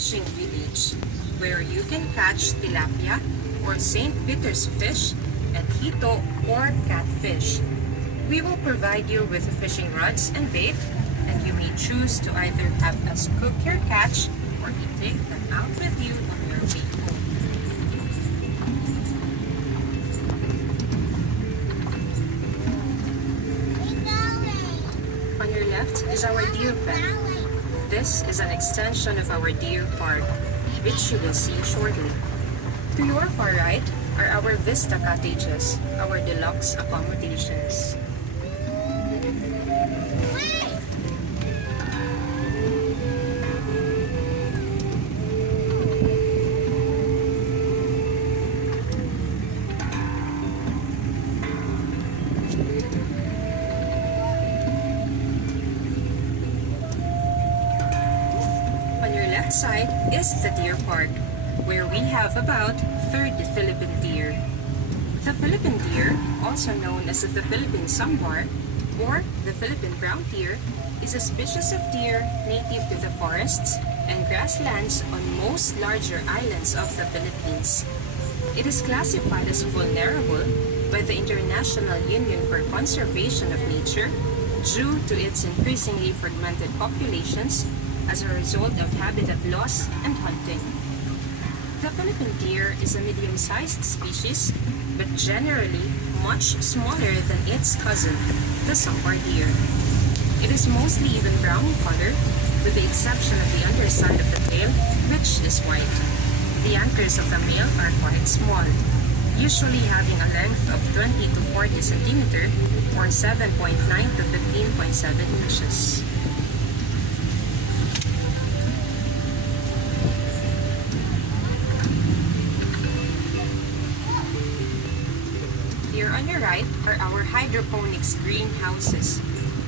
fishing village where you can catch tilapia or St. Peter's fish and hito or catfish. We will provide you with fishing rods and bait, and you may choose to either have us cook your catch or you take them out with you on your way home. On your left is our deer pen. This is an extension of our deer park, which you will see shortly. To your far right are our Vista cottages, our deluxe accommodations. On your left side is the deer park, where we have about 30 Philippine deer. The Philippine deer, also known as the Philippine sambar or the Philippine brown deer, is a species of deer native to the forests and grasslands on most larger islands of the Philippines. It is classified as vulnerable by the International Union for Conservation of Nature due to its increasingly fragmented populations as a result of habitat loss and hunting. The Philippine deer is a medium-sized species, but generally much smaller than its cousin, the sambar deer. It is mostly even brown in color, with the exception of the underside of the tail, which is white. The antlers of the male are quite small, usually having a length of 20 to 40 cm or 7.9 to 15.7 inches. Here on your right are our hydroponics greenhouses,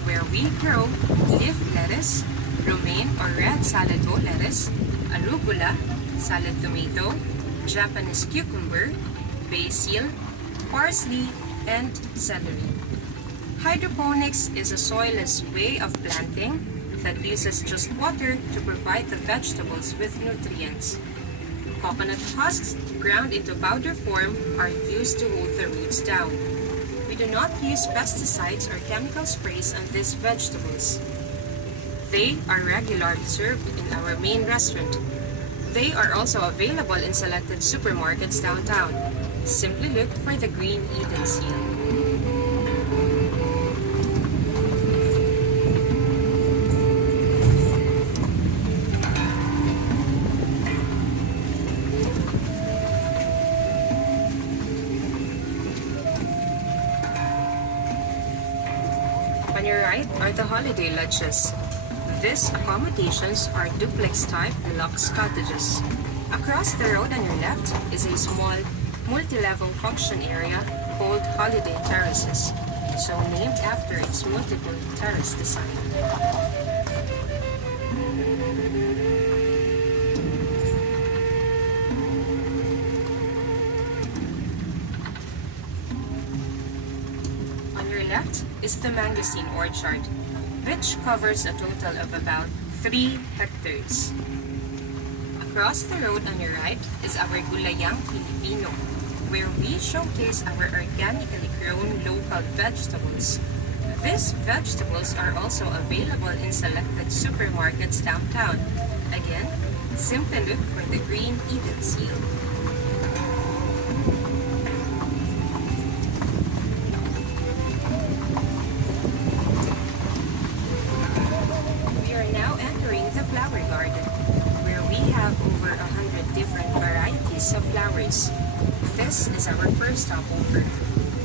where we grow leaf lettuce, romaine or red salad bowl lettuce, arugula, salad tomato, Japanese cucumber, basil, parsley, and celery. Hydroponics is a soilless way of planting that uses just water to provide the vegetables with nutrients. Coconut husks ground into powder form are used to hold the roots down. We do not use pesticides or chemical sprays on these vegetables. They are regularly served in our main restaurant. They are also available in selected supermarkets downtown. Simply look for the green Eden seal. On your right are the holiday lodges. These accommodations are duplex-type deluxe cottages. Across the road on your left is a small, multi-level function area called Holiday Terraces, so named after its multiple terrace design. On your left is the mangosteen orchard, which covers a total of about 3 hectares. Across the road on your right is our Gulayang Filipino, where we showcase our organically grown local vegetables. These vegetables are also available in selected supermarkets downtown. Again, simply look for the green Eden seal. We are now entering the flower garden, where we have over 100 different varieties of flowers. This is our first stopover.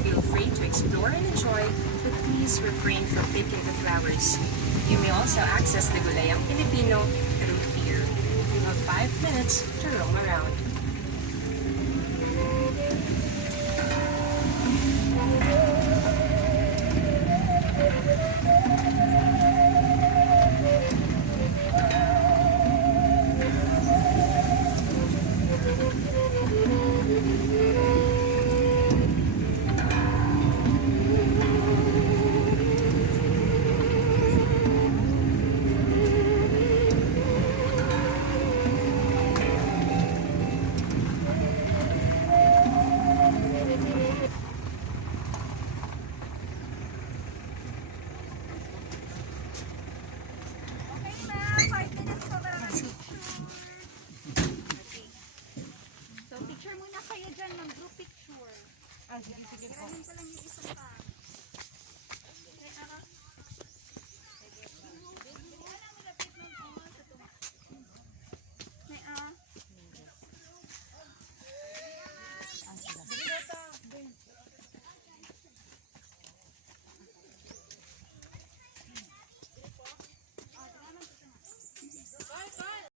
Feel free to explore and enjoy, but please refrain from picking the flowers. You may also access the Gulayang Filipino through here. You have 5 minutes to roam around.